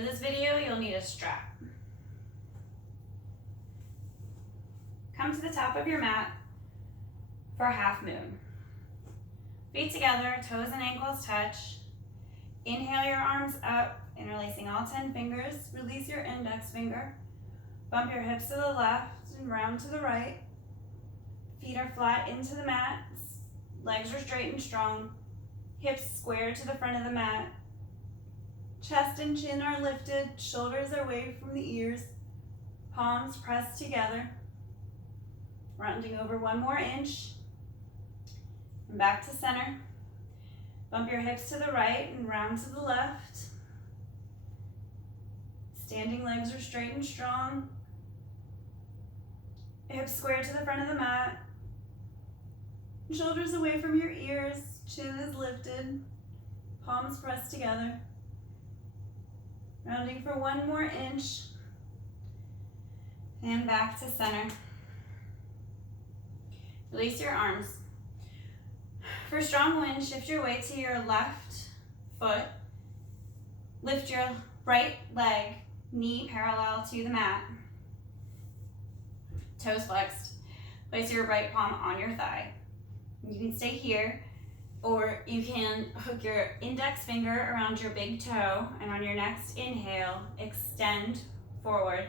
For this video, you'll need a strap. Come to the top of your mat for a half moon. Feet together, toes and ankles touch. Inhale your arms up, interlacing all 10 fingers. Release your index finger. Bump your hips to the left and round to the right. Feet are flat into the mat. Legs are straight and strong. Hips square to the front of the mat. Chest and chin are lifted. Shoulders are away from the ears. Palms pressed together. Rounding over 1 more inch. And back to center. Bump your hips to the right and round to the left. Standing legs are straight and strong. Hips square to the front of the mat. Shoulders away from your ears. Chin is lifted. Palms pressed together. Rounding for 1 more inch. And back to center. Release your arms. For strong wind, shift your weight to your left foot. Lift your right leg, knee parallel to the mat. Toes flexed. Place your right palm on your thigh. You can stay here, or you can hook your index finger around your big toe, and on your next inhale, extend forward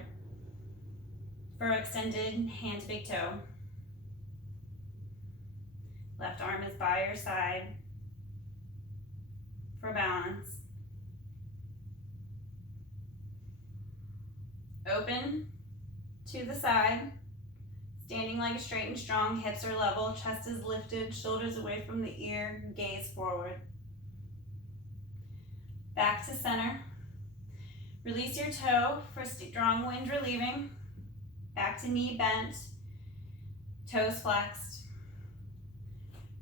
for extended hand to big toe. Left arm is by your side for balance. Open to the side. Standing legs straight and strong, hips are level, chest is lifted, shoulders away from the ear, gaze forward. Back to center. Release your toe for strong wind relieving. Back to knee bent, toes flexed.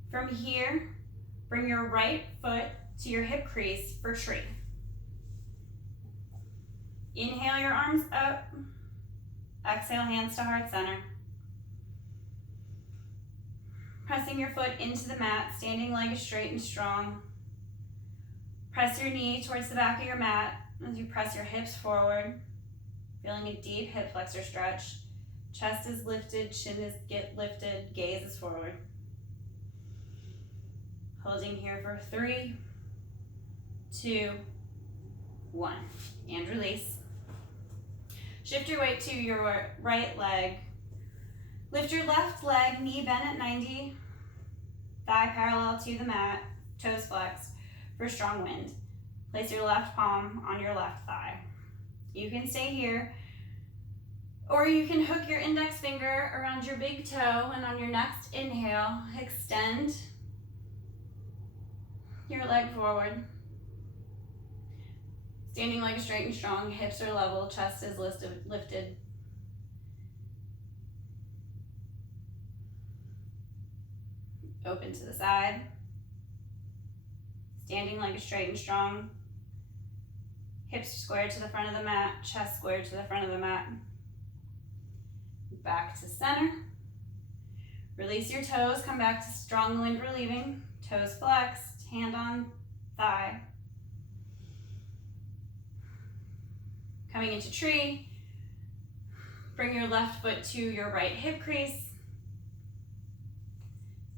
From here, bring your right foot to your hip crease for tree. Inhale your arms up. Exhale, hands to heart center. Pressing your foot into the mat, standing leg is straight and strong. Press your knee towards the back of your mat as you press your hips forward, feeling a deep hip flexor stretch. Chest is lifted, chin is lifted, gaze is forward. Holding here for 3, 2, 1, and release. Shift your weight to your right leg. Lift your left leg, knee bent at 90, thigh parallel to the mat, toes flexed for strong wind. Place your left palm on your left thigh. You can stay here, or you can hook your index finger around your big toe, and on your next inhale, extend your leg forward. Standing leg straight and strong, hips are level, chest is lifted. Open to the side. Standing leg straight and strong. Hips squared to the front of the mat, chest squared to the front of the mat. Back to center. Release your toes, come back to strong wind relieving. Toes flexed, hand on thigh. Coming into tree. Bring your left foot to your right hip crease.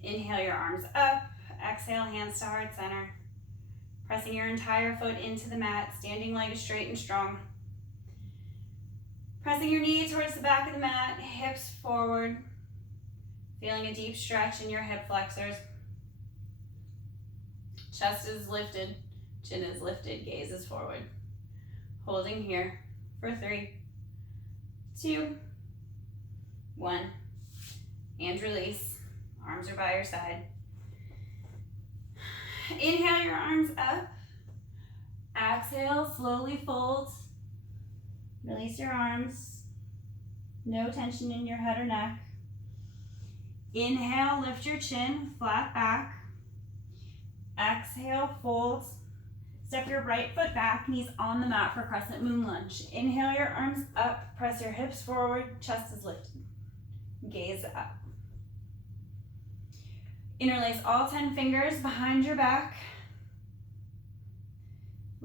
Inhale your arms up, exhale hands to heart center. Pressing your entire foot into the mat, standing leg straight and strong. Pressing your knee towards the back of the mat, hips forward. Feeling a deep stretch in your hip flexors. Chest is lifted, chin is lifted, gaze is forward. Holding here for 3, 2, 1, and release. Arms are by your side. Inhale your arms up. Exhale, slowly fold. Release your arms. No tension in your head or neck. Inhale, lift your chin, flat back. Exhale, fold. Step your right foot back, knees on the mat for crescent moon lunge. Inhale your arms up, press your hips forward, chest is lifted. Gaze up. Interlace all 10 fingers behind your back.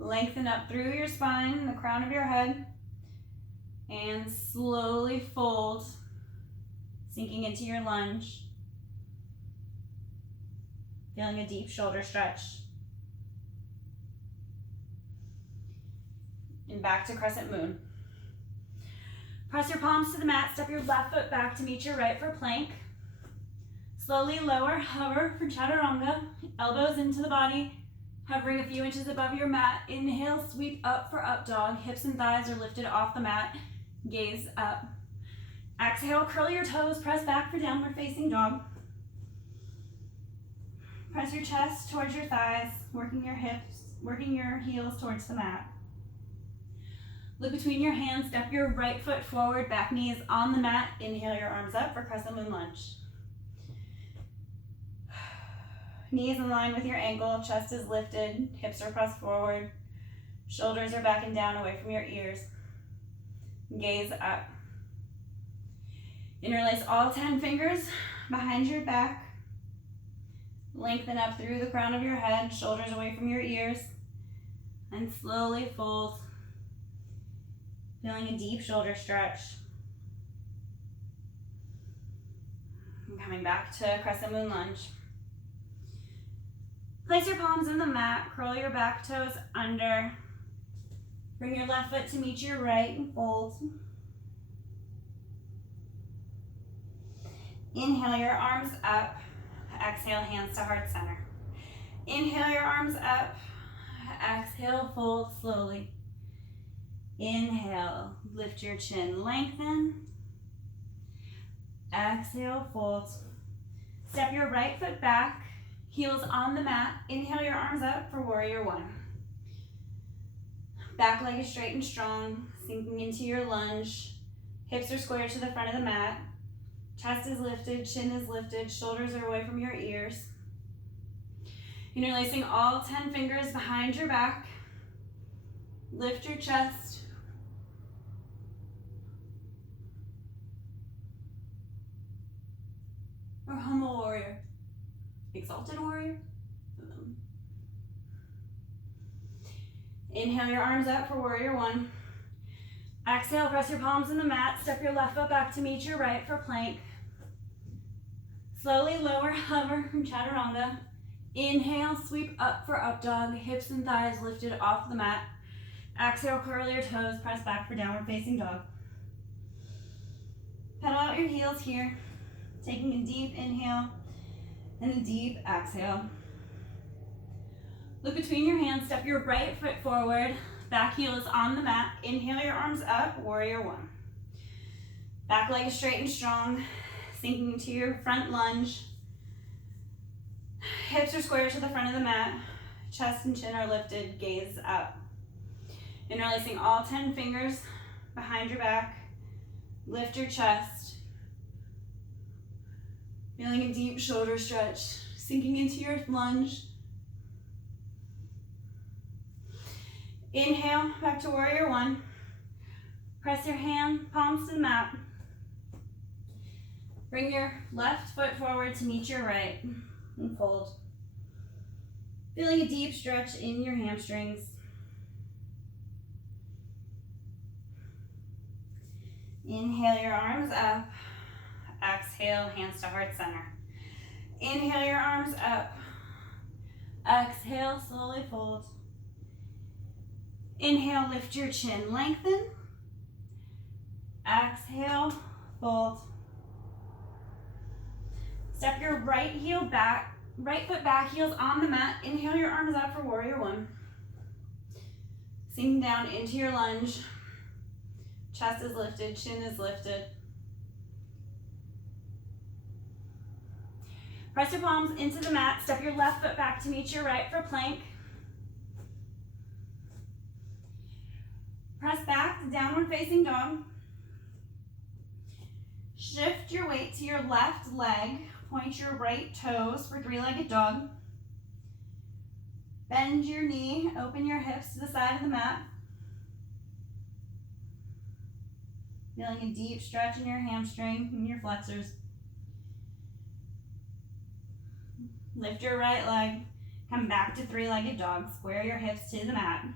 Lengthen up through your spine, the crown of your head, and slowly fold, sinking into your lunge. Feeling a deep shoulder stretch. And back to crescent moon. Press your palms to the mat, step your left foot back to meet your right for plank. Slowly lower, hover for chaturanga, elbows into the body, hovering a few inches above your mat. Inhale, sweep up for up dog. Hips and thighs are lifted off the mat. Gaze up. Exhale, curl your toes, press back for downward facing dog. Press your chest towards your thighs, working your hips, working your heels towards the mat. Look between your hands, step your right foot forward, back knee is on the mat. Inhale your arms up for crescent moon lunge. Knees in line with your ankle, chest is lifted, hips are pressed forward, shoulders are back and down away from your ears. Gaze up. Interlace all 10 fingers behind your back. Lengthen up through the crown of your head, shoulders away from your ears, and slowly fold. Feeling a deep shoulder stretch. And coming back to crescent moon lunge. Place your palms in the mat, curl your back toes under. Bring your left foot to meet your right and fold. Inhale your arms up. Exhale, hands to heart center. Inhale your arms up. Exhale, fold slowly. Inhale, lift your chin, lengthen. Exhale, fold. Step your right foot back, heels on the mat. Inhale your arms up for warrior one. Back leg is straight and strong, sinking into your lunge. Hips are squared to the front of the mat. Chest is lifted, chin is lifted, shoulders are away from your ears. Interlacing all 10 fingers behind your back. Lift your chest. Or humble warrior. Exalted warrior. Inhale your arms up for warrior one. Exhale, press your palms in the mat. Step your left foot back to meet your right for plank. Slowly lower, hover from chaturanga. Inhale, sweep up for up dog. Hips and thighs lifted off the mat. Exhale, curl your toes, press back for downward facing dog. Pedal out your heels here. Taking a deep inhale and a deep exhale. Look between your hands, step your right foot forward. Back heel is on the mat. Inhale your arms up, warrior one. Back leg is straight and strong, sinking into your front lunge. Hips are squared to the front of the mat. Chest and chin are lifted, gaze up. Interlacing all 10 fingers behind your back. Lift your chest. Feeling a deep shoulder stretch, sinking into your lunge. Inhale, back to warrior one. Press your hand, palms to the mat. Bring your left foot forward to meet your right and fold. Feeling a deep stretch in your hamstrings. Inhale your arms up. Exhale, hands to heart center. Inhale your arms up. Exhale, slowly fold. Inhale, lift your chin, lengthen. Exhale, fold. Step your right heel back, right foot back, heels on the mat. Inhale your arms up for warrior one. Sinking down into your lunge. Chest is lifted, chin is lifted. Press your palms into the mat. Step your left foot back to meet your right for plank. Press back to downward facing dog. Shift your weight to your left leg. Point your right toes for three-legged dog. Bend your knee, open your hips to the side of the mat. Feeling a deep stretch in your hamstring and your flexors. Lift your right leg. Come back to three-legged dog. Square your hips to the mat.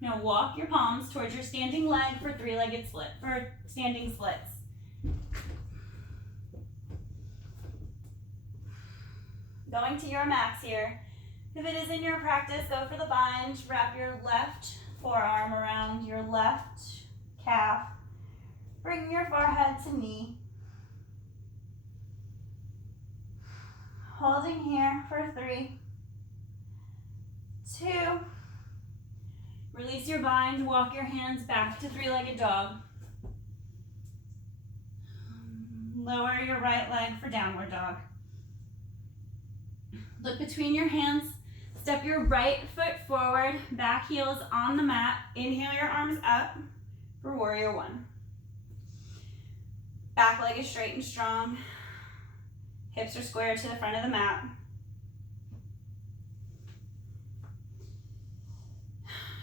Now walk your palms towards your standing leg for standing splits. Going to your max here. If it is in your practice, go for the bind. Wrap your left forearm around your left calf. Bring your forehead to knee. Holding here for 3, 2. Release your bind. Walk your hands back to three-legged dog. Lower your right leg for downward dog. Look between your hands. Step your right foot forward. Back heel is on the mat. Inhale your arms up for warrior 1. Back leg is straight and strong. Hips are square to the front of the mat.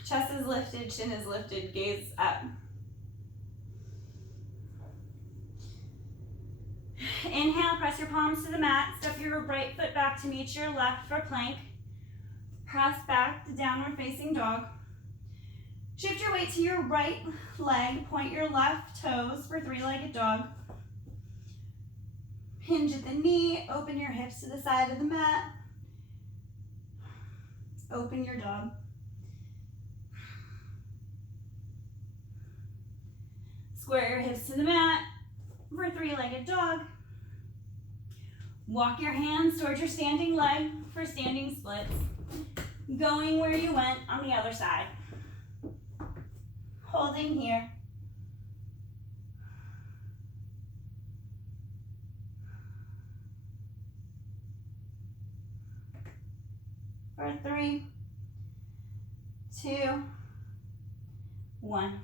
Chest is lifted, chin is lifted, gaze up. Inhale, press your palms to the mat. Step your right foot back to meet your left for plank. Press back to downward facing dog. Shift your weight to your right leg. Point your left toes for three-legged dog. Hinge at the knee. Open your hips to the side of the mat. Open your dog. Square your hips to the mat for three-legged dog. Walk your hands towards your standing leg for standing splits. Going where you went on the other side. Holding here. For 3, 2, 1.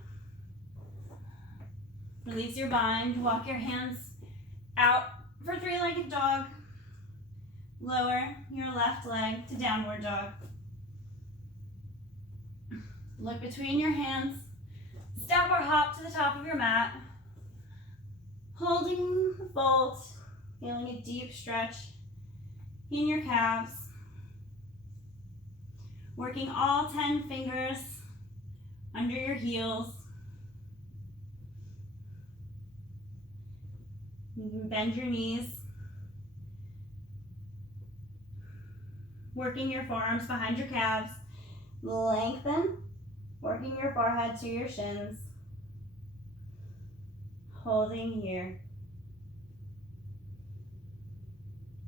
Release your bind. Walk your hands out for three-legged dog. Lower your left leg to downward dog. Look between your hands. Step or hop to the top of your mat. Holding the fold. Feeling a deep stretch in your calves. Working all 10 fingers under your heels. You can bend your knees. Working your forearms behind your calves. Lengthen. Working your forehead to your shins. Holding here.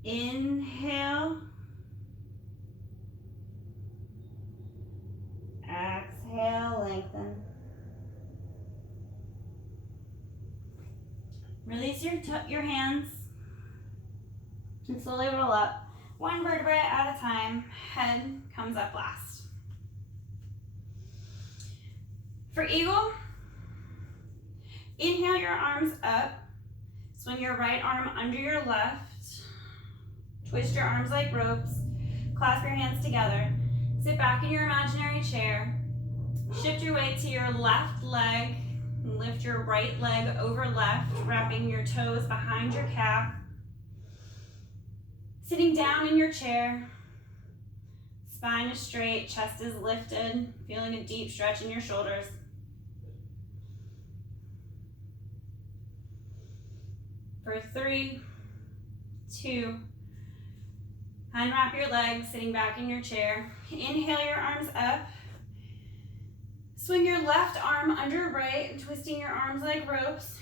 Inhale. Exhale, lengthen. Release your hands and slowly roll up. One vertebrae at a time. Head comes up last. For eagle, inhale your arms up. Swing your right arm under your left. Twist your arms like ropes. Clasp your hands together. Sit back in your imaginary chair. Shift your weight to your left leg. Lift your right leg over left, wrapping your toes behind your calf. Sitting down in your chair. Spine is straight, chest is lifted, feeling a deep stretch in your shoulders. For 3, 2, unwrap your legs, sitting back in your chair. Inhale your arms up. Swing your left arm under right, twisting your arms like ropes.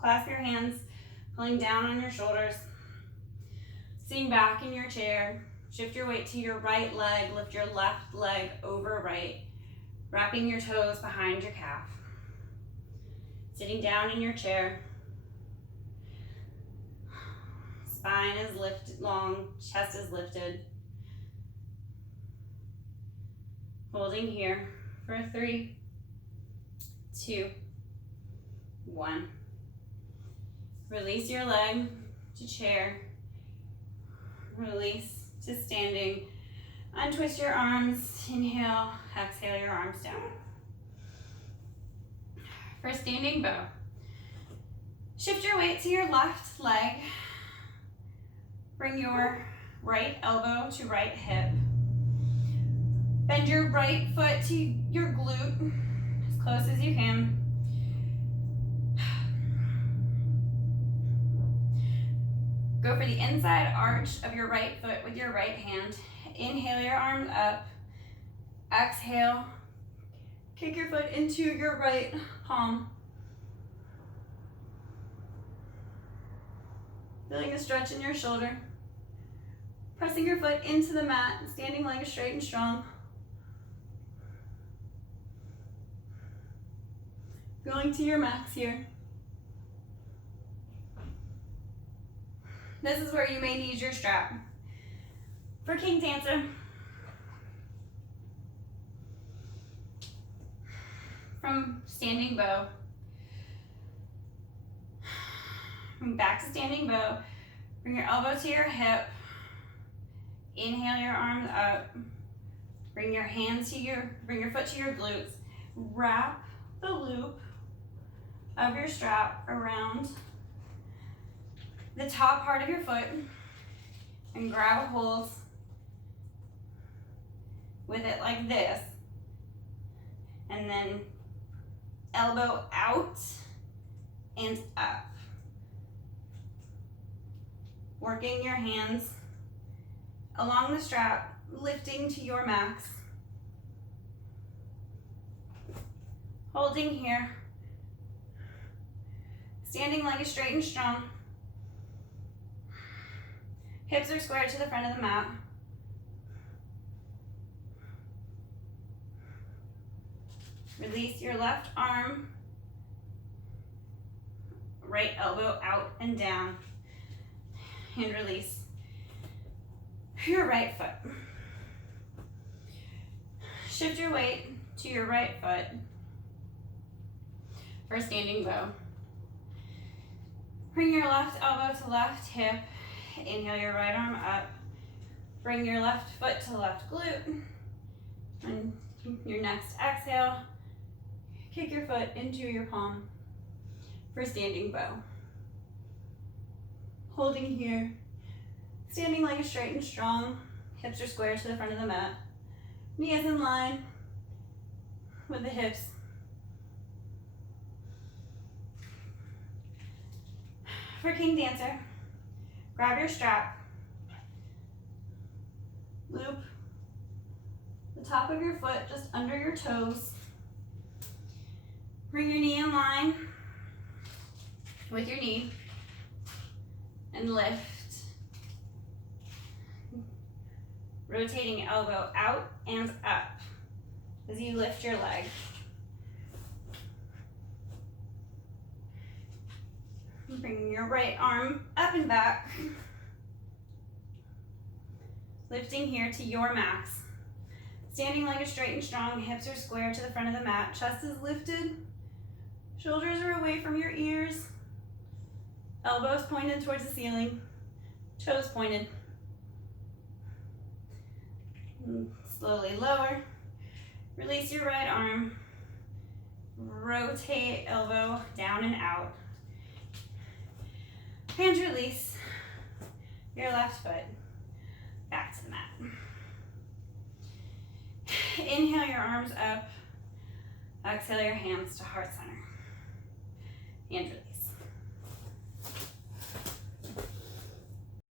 Clasp your hands, pulling down on your shoulders. Sitting back in your chair. Shift your weight to your right leg, lift your left leg over right, wrapping your toes behind your calf. Sitting down in your chair. Spine is lifted long, chest is lifted. Holding here for 3, 2, 1. Release your leg to chair. Release to standing. Untwist your arms. Inhale, exhale your arms down. For standing bow, shift your weight to your left leg. Bring your right elbow to right hip. Bend your right foot to your glute as close as you can. Go for the inside arch of your right foot with your right hand. Inhale your arms up. Exhale. Kick your foot into your right palm. Feeling a stretch in your shoulder. Pressing your foot into the mat, standing legs straight and strong. Going to your max here. This is where you may need your strap. For King Dancer, from standing bow, back to standing bow, bring your elbow to your hip, inhale your arms up, bring your foot to your glutes, wrap the loop of your strap around the top part of your foot and grab a hold with it like this, and then elbow out and up. Working your hands along the strap, lifting to your max. Holding here. Standing leg is straight and strong. Hips are squared to the front of the mat. Release your left arm. Right elbow out and down. And release your right foot. Shift your weight to your right foot for standing bow. Bring your left elbow to left hip. Inhale your right arm up. Bring your left foot to left glute. And your next exhale, kick your foot into your palm for standing bow. Holding here. Standing leg is straight and strong. Hips are square to the front of the mat. Knee is in line with the hips. For King Dancer, grab your strap. Loop the top of your foot just under your toes. Bring your knee in line with your knee and lift. Rotating elbow out and up as you lift your leg. Bring your right arm up and back. Lifting here to your max. Standing leg is straight and strong, hips are square to the front of the mat, chest is lifted, shoulders are away from your ears, elbows pointed towards the ceiling, toes pointed. And slowly lower. Release your right arm. Rotate elbow down and out. And release your left foot back to the mat. Inhale your arms up. Exhale your hands to heart center. And release.